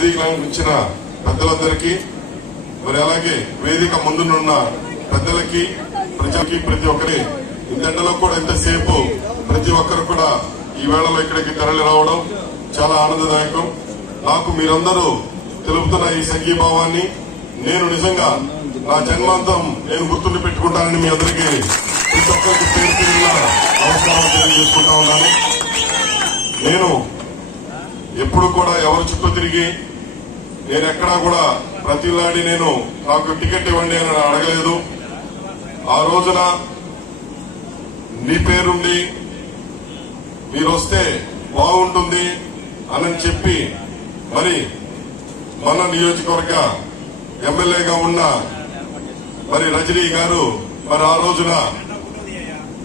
వేదికలను ఇచ్చిన పెద్దలందరికీ, మరి అలాగే వేదిక ముందున్న పెద్దలకి, ప్రజలకి, ప్రతి ఒక్కరి ఇంతలో కూడా ఇంతసేపు ప్రతి ఒక్కరు కూడా ఈ వేళలో ఇక్కడికి తరలి రావడం చాలా ఆనందదాయకం. నాకు మీరందరూ తెలుపుతున్న ఈ సంఘీభావాన్ని నేను నిజంగా నా జన్మాంతం నేను గుర్తుండి పెట్టుకుంటానని మీ అందరికీ ప్రతి ఒక్కరికి పేరు పేరున నమస్కారం తెలియజేసుకుంటా ఉన్నాను. నేను ఎప్పుడు కూడా ఎవరి చుట్టూ తిరిగి నేను ఎక్కడా కూడా ప్రతిలాడి నేను నాకు టికెట్ ఇవ్వండి అని అడగలేదు. ఆ రోజున నీ పేరుండి మీరు వస్తే బాగుంటుంది అని చెప్పి మరి మన నియోజకవర్గ ఎమ్మెల్యేగా ఉన్న మరి రజనీ గారు మరి ఆ రోజున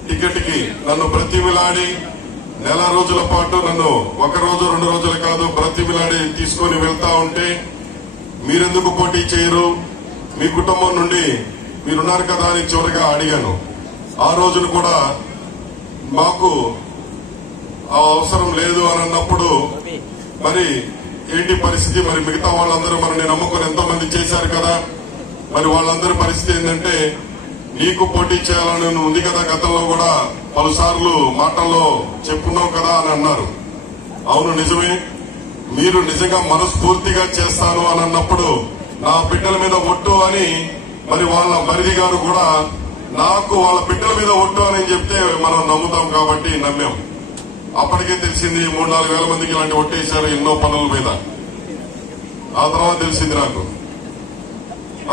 టికెట్ కి నన్ను బ్రతిమిలాడి నెల రోజుల పాటు నన్ను 1 రోజు 2 రోజులు కాదు బ్రతిమిలాడి తీసుకుని వెళ్తా ఉంటే మీరెందుకు పోటీ చేయరు, మీ కుటుంబం నుండి మీరున్నారు కదా అని చివరిగా అడిగాను. ఆ రోజున కూడా మాకు ఆ అవసరం లేదు అని అన్నప్పుడు మరి ఏంటి పరిస్థితి, మరి మిగతా వాళ్ళందరూ మనల్ని నమ్ముకుని ఎంతో మంది చేశారు కదా, మరి వాళ్ళందరి పరిస్థితి ఏంటంటే నీకు పోటీ చేయాలని ఉంది కదా, గతంలో కూడా పలుసార్లు మాటల్లో చెప్పున్నావు కదా అని అన్నారు. అవును నిజమే, మీరు నిజంగా మనస్ఫూర్తిగా చేస్తాను అని అన్నప్పుడు నా బిడ్డల మీద ఒట్టు అని మరి వాళ్ళ మరిది గారు కూడా నాకు వాళ్ళ బిడ్డల మీద ఒట్టు అని చెప్తే మనం నమ్ముతాం కాబట్టి నమ్మాం. అప్పటికే తెలిసింది 3-4 వేల మందికి ఇలాంటి ఒట్టేశారు ఎన్నో పనుల మీద. ఆ తర్వాత తెలిసింది నాకు.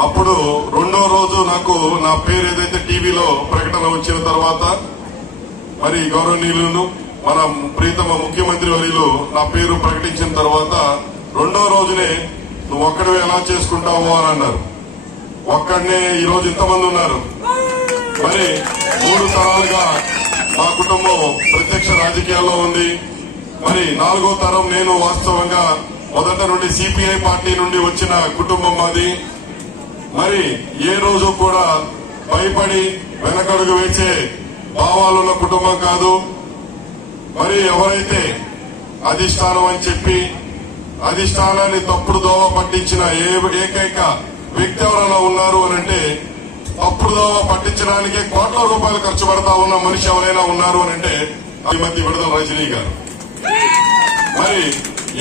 అప్పుడు 2వ రోజు నాకు నా పేరు ఏదైతే టీవీలో ప్రకటన వచ్చిన తర్వాత మరి గౌరవనీయులను మన ప్రీతమ ముఖ్యమంత్రి వర్యులు నా పేరు ప్రకటించిన తర్వాత 2వ రోజునే నువ్వు ఒక్కడివే ఎలా చేసుకుంటావు అని అన్నారు. ఒక్కడనే ఈ రోజు ఇంతమంది ఉన్నారు. మరి 3 తరాలుగా మా కుటుంబం ప్రత్యక్ష రాజకీయాల్లో ఉంది. మరి 4వ తరం నేను వాస్తవంగా మొదట నుండి సిపిఐ పార్టీ నుండి వచ్చిన కుటుంబం మాది. మరి ఏ రోజు కూడా భయపడి వెనకడుగు వేసే భావాలున్న కుటుంబం కాదు. మరి ఎవరైతే అధిష్టానం అని చెప్పి అధిష్టానాన్ని తప్పుడు దోవ పట్టించిన ఏకైక వ్యక్తి ఎవరైనా ఉన్నారు అనంటే తప్పుడు దోవ పట్టించడానికి కోట్ల రూపాయలు ఖర్చు పెడతా ఉన్న మనిషి ఎవరైనా ఉన్నారు అనంటే శ్రీమతి విడుదల రజనీ గారు. మరి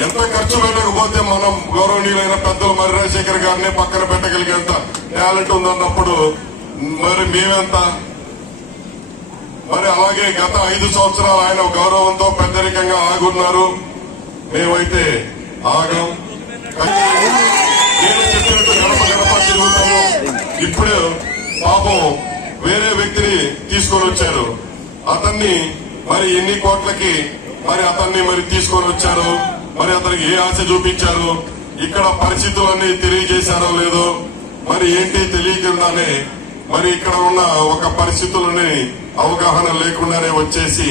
ఎంత ఖర్చు పెట్టకపోతే మనం గౌరవనీయులైన పెద్దలు మరి రాజశేఖర్ గారిని పక్కన పెట్టగలిగేంత టాలెంట్ ఉందన్నప్పుడు మరి మేమెంత. మరి అలాగే గత 5 సంవత్సరాలు ఆయన గౌరవంతో పెద్దరికంగా ఆగున్నారు. మేమైతే ఆగం. నేను చెప్పినట్టు గడప గడప తిరుగుతాము. ఇప్పుడు పాపం వేరే వ్యక్తిని తీసుకొని వచ్చారు. అతన్ని మరి ఎన్ని కోట్లకి మరి అతన్ని మరి తీసుకొని వచ్చారు, మరి అతనికి ఏ ఆశ చూపించారు, ఇక్కడ పరిస్థితులన్నీ తెలియజేశారో లేదో మరి ఏంటి తెలియకుండానే మరి ఇక్కడ ఉన్న ఒక పరిస్థితులని అవగాహన లేకుండానే వచ్చేసి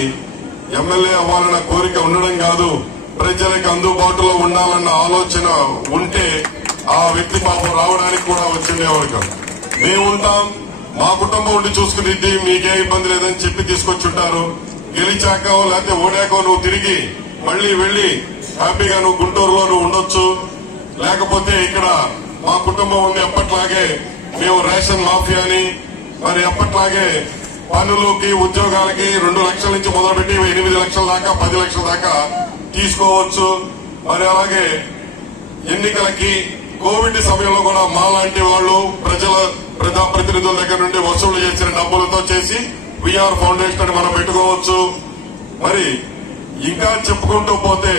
ఎమ్మెల్యే అవ్వాలన్న కోరిక ఉండడం కాదు, ప్రజలకు అందుబాటులో ఉండాలన్న ఆలోచన ఉంటే ఆ వ్యక్తి పాపం రావడానికి కూడా వచ్చిండేవారు కాదు. మేముంటాం, మా కుటుంబం ఉండి చూసుకునేది, మీకే ఇబ్బంది లేదని చెప్పి తీసుకొచ్చుంటారు. గెలిచాకో లేకపోతే ఓడాకో నువ్వు తిరిగి మళ్లీ వెళ్లి హ్యాపీగా నువ్వు గుంటూరులో నువ్వు ఉండొచ్చు. లేకపోతే ఇక్కడ మా కుటుంబం ఉంది ఎప్పట్లాగే మేము రేషన్ మాఫియాని మరి ఎప్పట్లాగే పనులకి ఉద్యోగాలకి 2 లక్షల నుంచి మొదలుపెట్టి 8 లక్షల దాకా 10 లక్షల దాకా తీసుకోవచ్చు. మరి అలాగే ఎన్నికలకి కోవిడ్ సమయంలో కూడా మా లాంటి వాళ్ళు ప్రజాప్రతినిధుల దగ్గర నుండి వసూలు చేసిన డబ్బులతో చేసి విఆర్ ఫౌండేషన్ అని మనం పెట్టుకోవచ్చు. మరి ఇంకా చెప్పుకుంటూ పోతే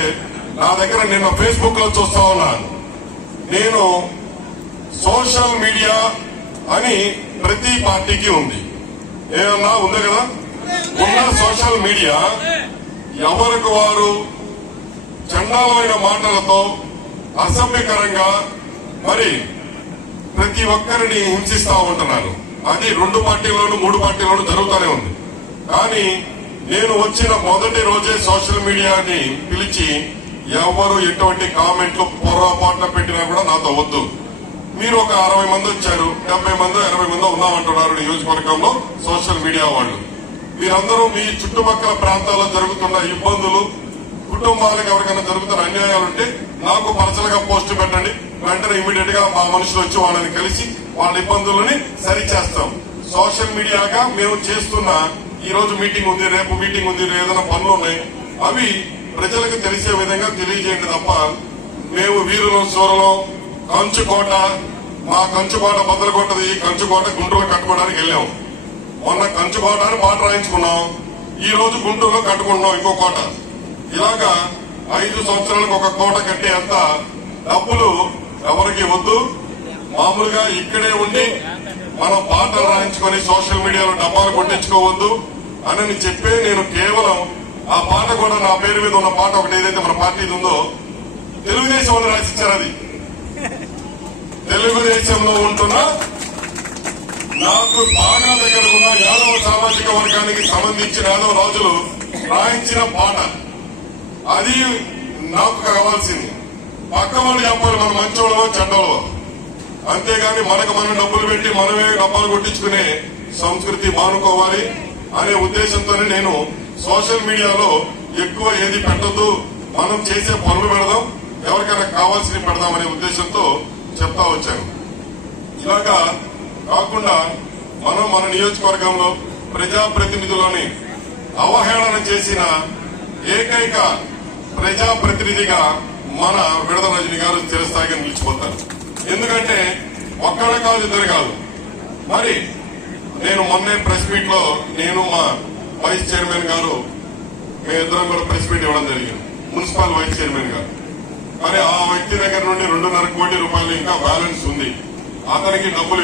నా దగ్గర నిన్న ఫేస్బుక్ లో చూస్తా ఉన్నాను, నేను సోషల్ మీడియా అని ప్రతి పార్టీకి ఉంది. ఏమన్నా ఉంది కదా, ఉన్న సోషల్ మీడియా ఎవరికి వారు చండాలమైన మాటలతో అసభ్యకరంగా మరి ప్రతి ఒక్కరిని హింసిస్తా ఉంటున్నారు. అది 2 పార్టీల్లోనూ 3 పార్టీల్లోనూ జరుగుతూనే ఉంది. కానీ నేను వచ్చిన మొదటి రోజే సోషల్ మీడియాని పిలిచి ఎవరు ఎటువంటి కామెంట్లు పొరపాటున పెట్టినా కూడా నాతో వద్దు. మీరు ఒక 60 మంది వచ్చారు, 70 మందో 80 మందో ఉన్నామంటున్నారు నియోజకవర్గంలో సోషల్ మీడియా వాళ్ళు. మీరందరూ మీ చుట్టుపక్కల ప్రాంతాల్లో జరుగుతున్న ఇబ్బందులు, కుటుంబాలకు ఎవరికైనా జరుగుతున్న అన్యాయాలుంటే నాకు పర్సనల్ కొత్తగా పోస్టు పెట్టండి, వెంటనే ఇమీడియట్ గా మా మనుషులు వచ్చి వాళ్ళని కలిసి వాళ్ళ ఇబ్బందులని సరిచేస్తాం. సోషల్ మీడియాగా మేము చేస్తున్న ఈ రోజు మీటింగ్ ఉంది, రేపు మీటింగ్ ఉంది, ఏదైనా పనులు ఉన్నాయి, అవి ప్రజలకు తెలిసే విధంగా తెలియజేయండి తప్ప మేము వీరులం సూరలం కంచుకోట, మా కంచుకోట బద్దలకొట్టది, కంచుకోట గుంటూరులో కట్టుకోవడానికి వెళ్ళాం. మొన్న కంచుకోట అని పాట రాయించుకున్నాం, ఈ రోజు గుంటూరులో కట్టుకుంటున్నాం ఇంకో కోట. ఇలాగా 5 సంవత్సరాలకు ఒక కోట కట్టే అంత డబ్బులు ఎవరికి వద్దు. మామూలుగా ఇక్కడే ఉండి మనం పాటలు రాయించుకొని సోషల్ మీడియాలో డబ్బాలు కొట్టించుకోవద్దు అని చెప్పే నేను కేవలం ఆ పాట కూడా నా పేరు మీద ఉన్న పాట ఒకటి ఏదైతే మన పార్టీది ఉందో తెలుగుదేశం వాళ్ళు రాసిచ్చారు. అది తెలుగుదేశంలో ఉంటున్న నాకు బాగా దగ్గర ఉన్న యాదవ సామాజిక వర్గానికి సంబంధించిన యాదవ రాజులు రాయించిన పాట. అది నాకు కావాల్సింది. పక్క వాళ్ళు చెప్పాలి మనం మంచోళ్ళవో చెడ్డలో, అంతేగాని మనకు మనం డబ్బులు పెట్టి మనమే డబ్బాలు కొట్టించుకునే సంస్కృతి మానుకోవాలి అనే ఉద్దేశంతోనే నేను సోషల్ మీడియాలో ఎక్కువ ఏది పెట్టద్దు, మనం చేసే పనులు పెడదాం, ఎవరికైనా కావాల్సినవి పెడదామనే ఉద్దేశంతో చెప్తా వచ్చాను. ఇలాగా కాకుండా మనం మన నియోజకవర్గంలో ప్రజాప్రతినిధులని అవహేళన చేసిన ఏకైక ప్రజాప్రతినిధిగా మన విడదల రజని గారు చిరస్థాయిగా నిలిచిపోతారు. ఎందుకంటే ఒక్కళ్ళ కాదు, ఇద్దరు కాదు. మరి నేను మొన్నే ప్రెస్ మీట్ లో నేను మా వైస్ చైర్మన్ గారు మేమిద్దరం కూడా ప్రెస్ మీట్ ఇవ్వడం జరిగింది, మున్సిపల్ వైస్ చైర్మన్ గారు. మరి ఆ వ్యక్తి దగ్గర నుండి 2.5 కోట్ల రూపాయలు ఇంకా బ్యాలెన్స్ ఉంది, అతనికి డబ్బులు